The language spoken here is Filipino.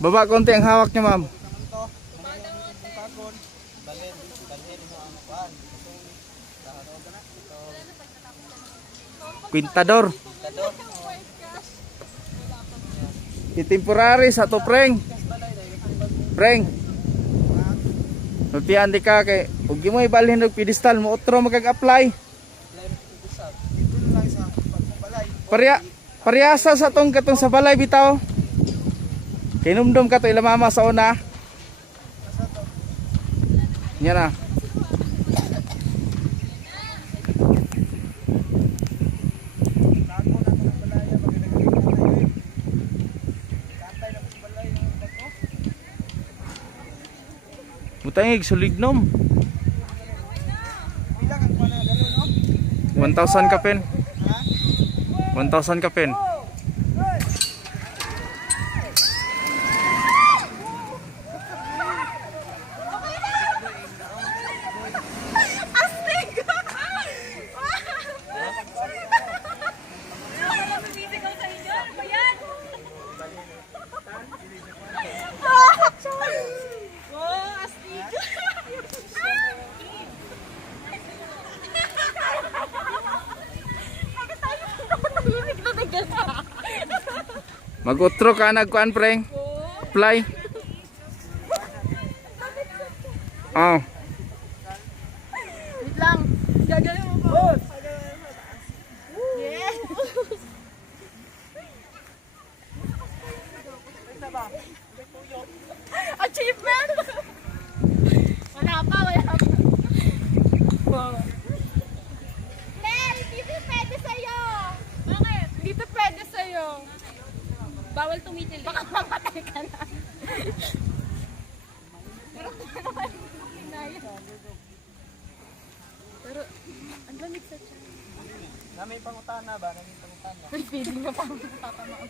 Baba konti ang hawak niya, ma'am. Pintador. Temporary sa to, preng. Preng. Nutian di ka kay ug mo ibalhin og pedestal mo otro magag-apply. Parehasa sa tong katong sa balay bitaw. Kinumdum ka to ila mama sa una. Nya na. Mutangig sulignom. 1,000 ka pen. 1,000 ka pen. Mag-utro ka nagkuan, preng. Fly. Oh. Wait lang. Gagawin mo po. Yes. Achievement. Wala pa. Mel, dito pwede sa'yo. Bakit? Dito pwede sa'yo. Bawal tumitil. Baka mamatay ka na. Pero, ang lamig sa tiyan. May pangutana ba? May pangutana. May feeling na parang tatamaan.